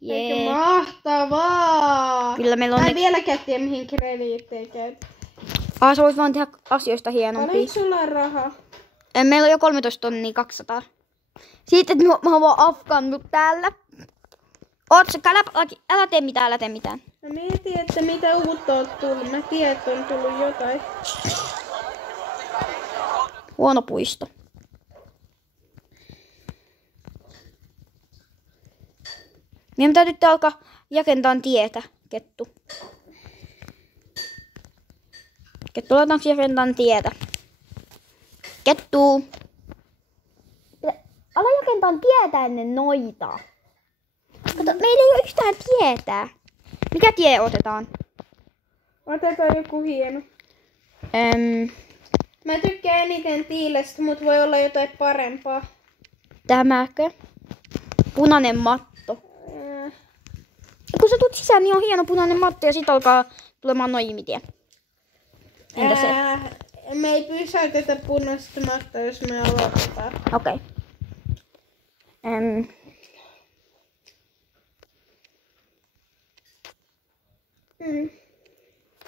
Jee. Mahtavaa! Kyllä meillä on... Mä en vieläkään tiedä, mihin krediittejä käyt. Sä voit vaan tehdä asioista hienompia. Paljon sulla on rahaa? Meillä on jo 13 200. Siitä, että mä oon vaan afgannut täällä. Älä tee mitään. Mä mietin, että mitä uutta on tullut. Mä tiedän, että on tullut jotain. Huono puisto. Meidän täytyy alkaa jakentaa tietä, Kettu. Kettu, aletaanko jakentaa tietä? Kettu! Ala jakentaa tietä ennen noita. Kato, meillä ei ole yhtään tietää. Mikä tie otetaan? Otetaan joku hieno. Mä tykkään eniten tiilestä, mutta voi olla jotain parempaa. Tämäkö? Punainen matto. Kun sä tulet sisään, niin on hieno punainen matto ja sit alkaa tulemaan noimitie. Entä se? Me ei pysäytetä punaista mattoa, jos me aloitetaan. Okei.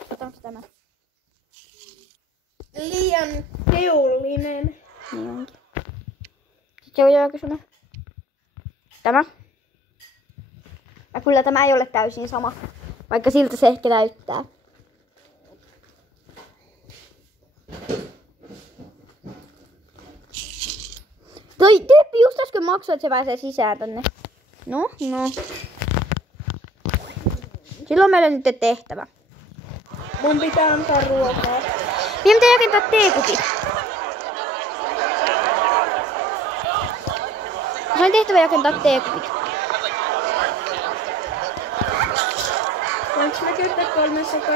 Otetaanko tämä? Liian teollinen. Niin onkin. Sitten on kysymys. Tämä. Ja kyllä tämä ei ole täysin sama, vaikka siltä se ehkä näyttää. Toi tyyppi just äsken maksoi, että se pääsee sisään tänne. No. Silloin meillä on nyt tehtävä. Mun pitää antaa ruokaa. Niin pitää rakentaa teekupit. Se on tehtävä rakentaa teekupit. Voinko mä käyttää 300?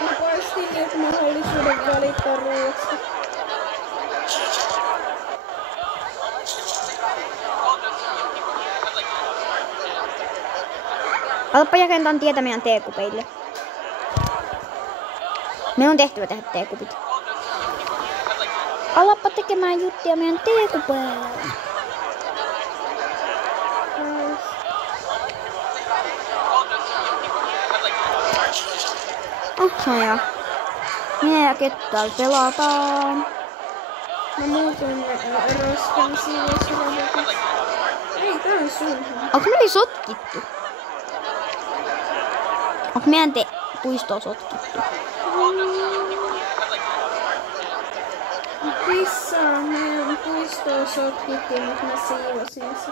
Mä poistin nyt mahdollisuuden valittaa ruoasta. Alappa rakentaa tietä meidän teekupeille. Meidän on tehtävä tehdä teekupit. Alappa tekemään juttuja meidän teekupeille. Ja minä ja Kettu täällä pelataan. Mä muutin roskan sivussa. Ei, tää on sun. Onko meillä sotkittu? Onko meidän puistoa sotkittu? Pissaa meidän puistoa sotkittiin, mutta mä siivosin se.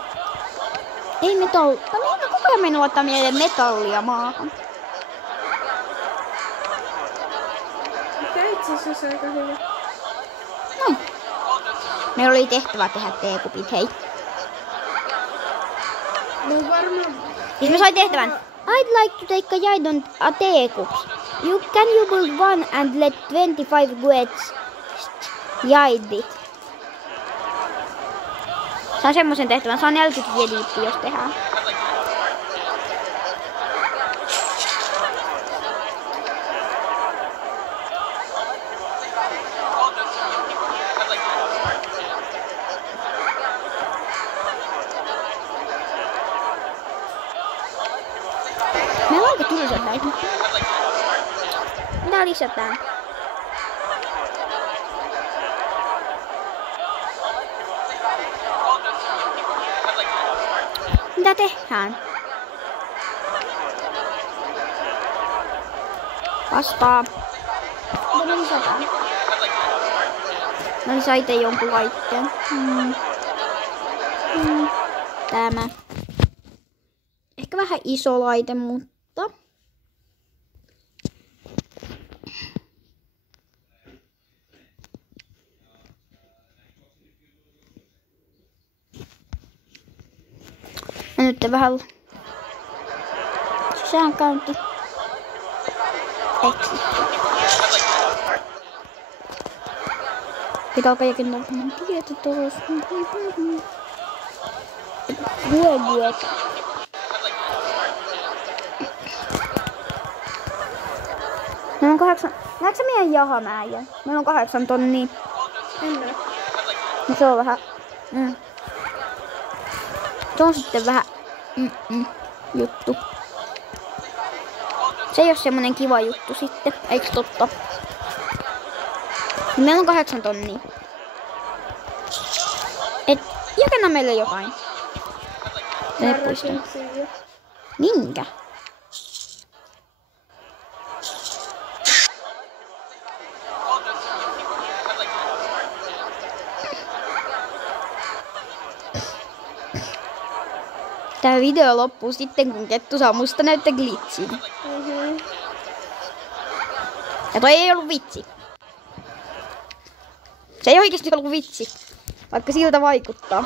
Ei metalli. No meidän koko ajan mennyt ottaa meille metallia maahan. Tää itse asiassa aika hyvä. No. Meillä oli tehtävä tehdä teekupit, hei. No varmaan... Siis mä sain tehtävän. I'd like to take a guide on a teekups. Can you build one and let 25 guests guide it? Saa semmosen tehtävän. Saa 40 krediittiä, jos tehdään. Meillä on aika tylsät näitä. Mitä lisätään? Mitä tehdään? Vastaa. Mitä me lisätään? Mä lisään ite jonkun laitteen. Tämä. Ehkä vähän iso laite, mutta... Ja nyt vähän sisäänkäynti. Exit. Pitää alkaa jakentaa tieto tuossa. Huojuota. Meillä on 8... Näetkö sä meidän jahamäijän? Meillä on 8 tonnia. En näe. No se on vähän Se on sitten vähän juttu. Se ei ole semmonen kiva juttu sitten, eiks totta? Meillä on 8 tonnia. Et jakenna meille jotain. Tänne puistoon. Minkä? Tää video loppuu sitten, kun kettu saa musta näyttää glitchin. Ja toi ei ollut vitsi. Se ei oikeesti ollut vitsi, vaikka siltä vaikuttaa.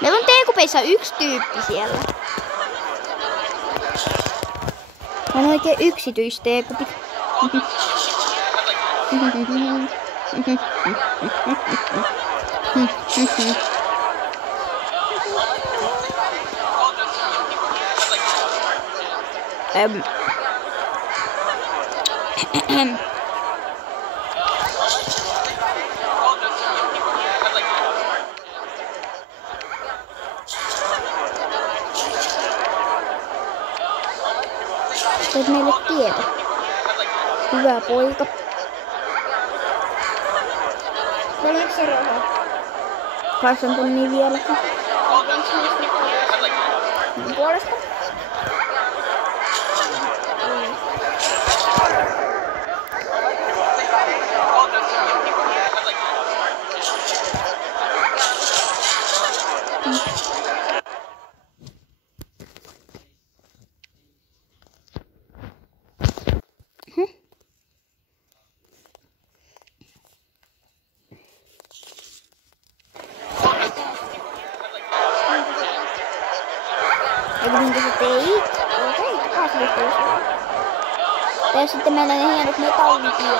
Meillä on teekupeissa 1 tyyppi siellä. On oikein yksityisteekupit. Teet meille tieto. Hyvä poika. Paljonko se rahaa? 8 tonnia vieläkin. Puolesta. Minkä sä teit? Okei, kasvittelussa. Ja sitten meillä ne hienot metallitiet.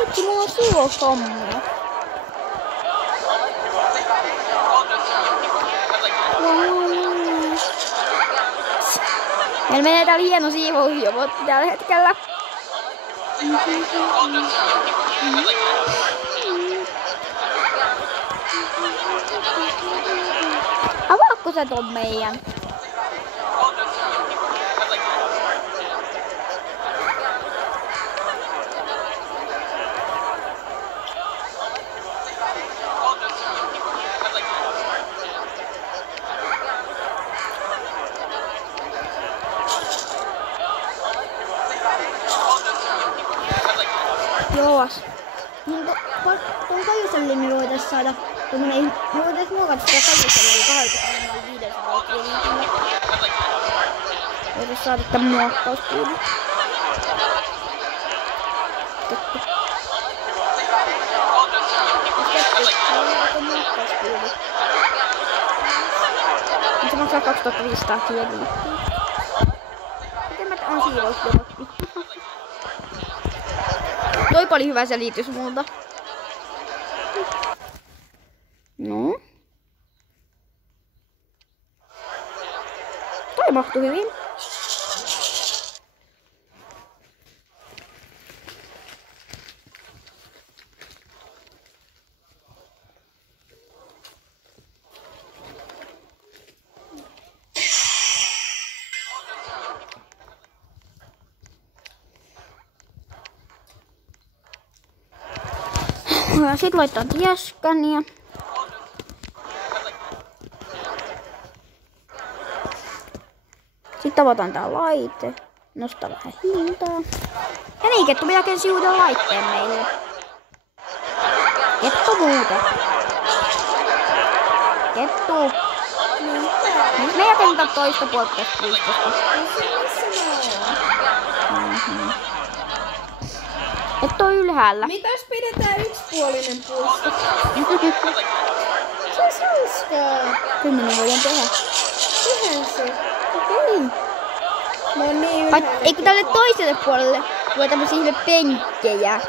Vitsi, mulla on siivoushommaa. Meillä menee täällä hieno siivousjobotti tällä hetkellä. Avaatko sä ton meidän? Joos. Tuon kajuselliin me voitais saada tommonen, me voitais muokata sitä kajuselliin 25 liitillä. Voitais saada tän muokkaustyylin. Kettu. Muokkaustyylin. Se maksaa 2500 kieliä. Miten on siivousjobotti? Toipa oli hyvä selitys multa. No. Toi mahtui hyvin. Ja sit laittaa tieskän ja sitten avataan tää laite. Nostaa vähän hintaa. Ja niin, kettu me jakensi uuden laitteen meille. Kettu muuten. Kettu. Nyt me jakentaa toista puolta tästä puistosta. Kettu on ylhäällä. Mitäs pidetään yksipuolinen puisto? Se on hauskaa. 10 voidaan tehdä. Tehän se. Okei. No niin ylhäällä. Eikö tälle toiselle puolelle tulee tämmösiä ihme penkkejä?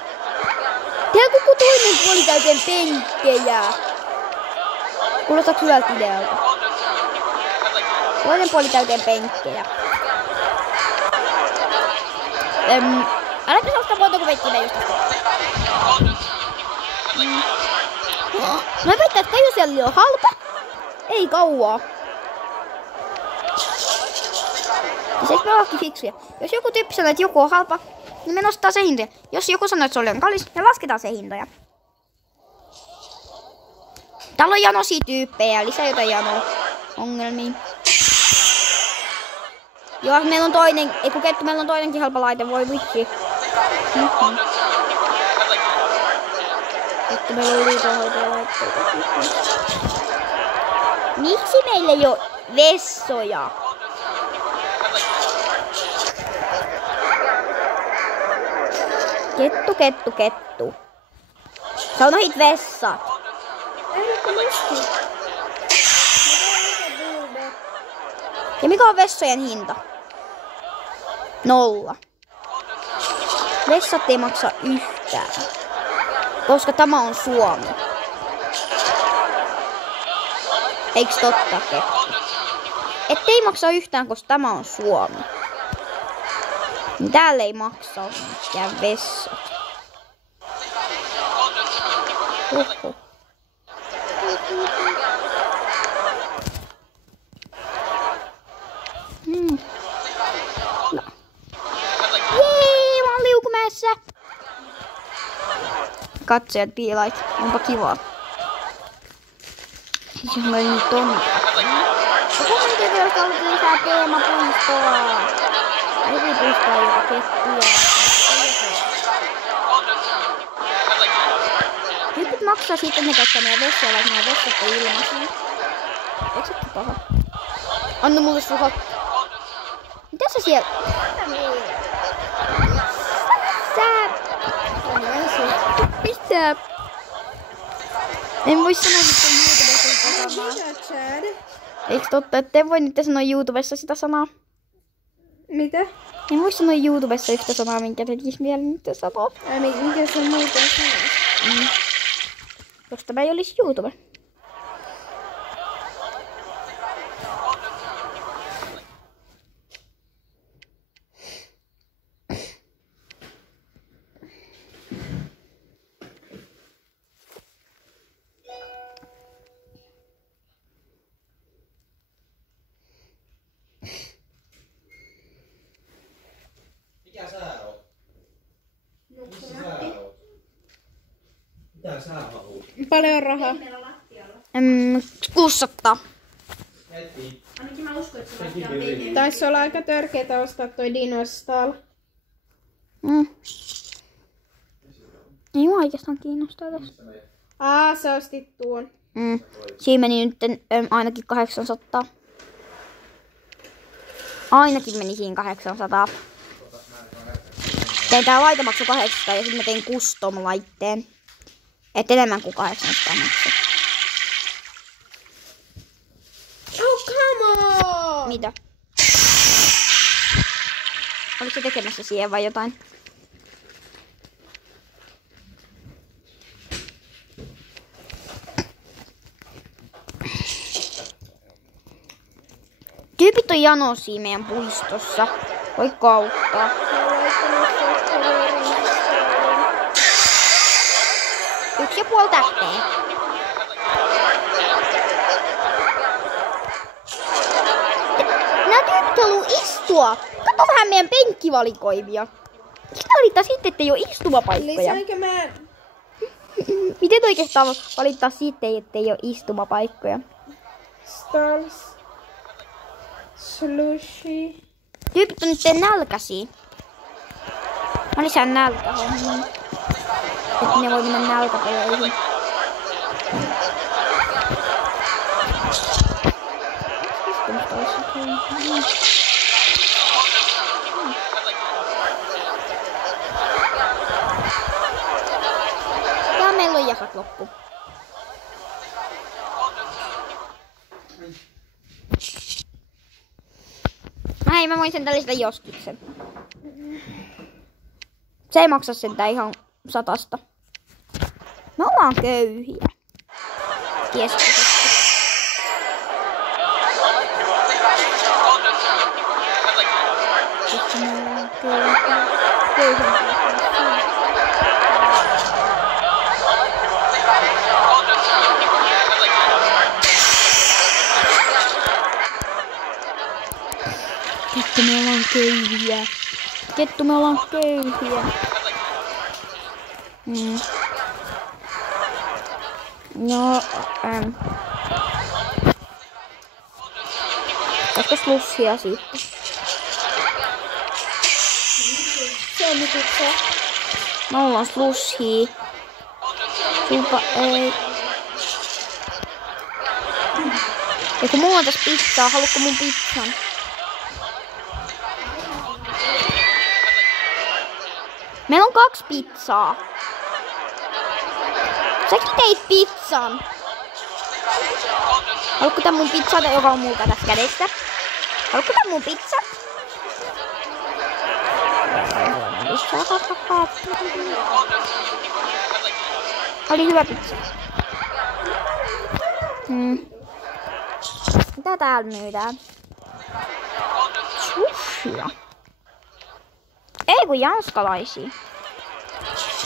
Tehdään koko toinen puoli täyteen penkkejä. Kuulostaako hyvältä idealta? Toinen puoli täyteen penkkejä. Älä ostaa montako penkkiä just tästä. Mä väittän, että Kaiusialli on halpa. Ei kauaa. Ja se me ollakin fiksuja. Jos joku tyyppi sanoo, että joku on halpa, niin me nostaa se hintoja. Jos joku sanoo, että se on kallis, me lasketaan se hintoja. Täällä on janosia tyyppejä, lisää jotain janoa. Ongelmia. Joo, meillä on toinen, ei kun kettu, meillä on toinenkin halpa laite, voi vitsi. Kettu, meillä on liitonhoitajalaitteita. Miksi meillä ei oo vessoja? Kettu, kettu, kettu. Sä unohit vessat. Ja mikä on vessojen hinta? 0. Vessat ei maksa yhtään. Koska tämä on Suomi. Eiks totta, kettu? Ettei maksa yhtään, koska tämä on Suomi. Täällä ei maksa mikään vessat. Huhhuh. No. Jee, mä oon liukumäessä. Katsojat, piilait. Onpa kivaa. Siis mulla ei nyt tonne. Kommentoitiin, jos lisää teemapuistoa. Eri puistoa joka kettuja. Tyypit maksaa siitä, että ne käyttää meidän vessoja, vaikka meidän vessat on ilmaisia. Eikö se paha? Anna mulle suhat. Mitä sä siellä? Mitä? En voi sanoa, että on YouTubessa sitä sanaa. Eikö totta, että en voi nyt sanoa YouTubessa sitä sanaa? Mitä? En voi sanoa YouTubessa yhtä sanaa, minkä tekis vielä nyt sanoa. Mikä se on muuten sanaa? Jos tämä ei olisi YouTube. Mikä sä oot? Missä sä oot? Mitä sä haluat? Paljon rahaa. 600. Heti. Ainakin mä uskon, että se lattia on pehmeä. Taisi olla aika törkeetä ostaa toi Dinostal. Ei mua oikeastaan kiinnostaa edes. Sä ostit tuon. Siinä meni nyt ainakin 800. Ainakin meni siinä 800. Tein tää laite maksoi 800 ja sitten mä tein custom-laitteen. Et enemmän kuin 800 maksoi. Oh, come on! Mitä? Oliko se tekemässä siihen vai jotain? Tyypit on janosia meidän puistossa. Voitko auttaa? 1,5 tähteä. Nää tyypit haluu istua. Kato vähän meidän penkkivalikoimia. Miksi valittaa sitten, ettei oo istumapaikkoja? Lisäänkö mä... Miten toi kehtaa valittaa sitten, ettei oo istumapaikkoja? Stars. Slushy. Tyypit on nyt nälkäisiä. Mä lisään nälkähommiin. Että ne voi mennä nälkäpeleihin. Ja meillä on jakat loppu. Hei, mä voin sentään lisätä joskiksen. Se ei maksa sentään ihan 100. Me ollaan köyhiä. Tieskisesti. Kettu, me ollaan köyhiä. Kettu, me ollaan köyhiä. No, olisiko slussia sitten? Se on nyt se. Mulla on slussia. Sulta ei. Ja kun mulla on tässä pizzaa, haluatko mun pizzan? Meillä on 2 pizzaa. Säkin teit pizzan. Haluatko tän mun pizzaa, joka on multa tässä kädessä? Haluatko tän mun pizza? Oli hyvä pizza. Mitä täällä myydään? Sushia. Ei kun janskalaisia.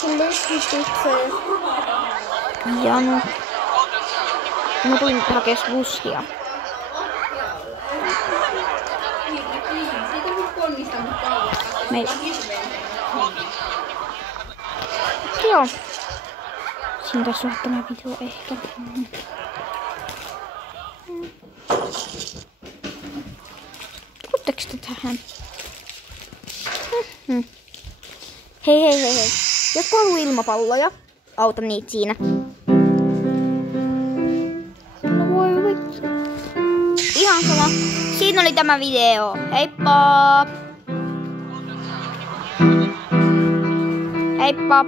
Luskipizzoja. Jano. Mä tulin hakea slussia. Joo. Siinä taisi olla tämä video ehkä. Tuutteko te tähän? Hei. Jotkut haluaa ilmapalloja. Auta niitä siinä. No voi vittu. Ihan sama. Siinä oli tämä video. Heippa! Heippa!